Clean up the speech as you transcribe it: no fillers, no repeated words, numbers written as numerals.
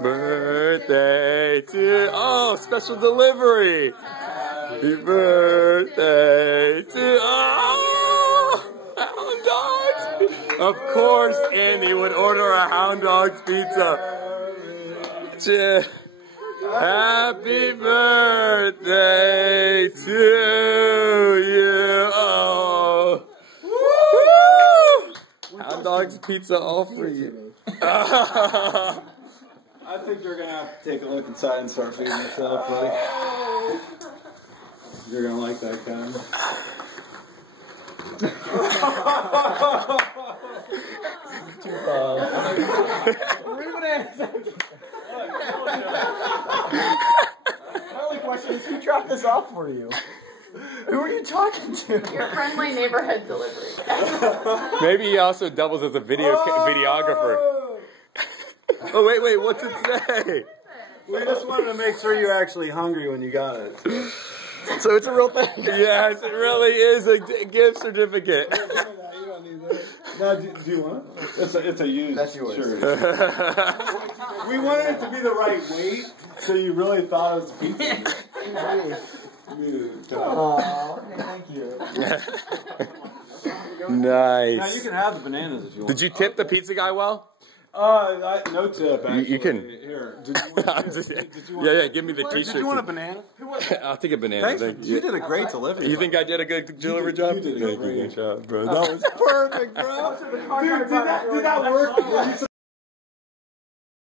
birthday to, oh, special delivery. Happy birthday to, oh, Hound Dogs. Of course, Andy would order a Hound Dogs pizza. Happy birthday to you. Oh. Woo! Hound Dogs pizza all for you. I think you're going to have to take a look inside and start feeding yourself, buddy. You're going to like that kind. My only question is, who dropped this off for you? Who are you talking to? Your friendly neighborhood delivery. Maybe he also doubles as a videographer. Oh, wait, what's it say? We just wanted to make sure you're actually hungry when you got it. So it's a real thing? Yes, it really is a gift certificate. You don't need that. No, do you want it? It's a used shirt. We wanted it to be the right weight, so you really thought it was a pizza. Oh, thank you. Nice. Now you can have the bananas if you want. Did you tip the pizza guy well? No tip, actually. You can. Here. Yeah, give me the t-shirt. Did you want a banana? I'll take a banana. Thanks. You did a great delivery. You think I did a good delivery job? You did a great job, bro. That was perfect, bro. Dude, did that work?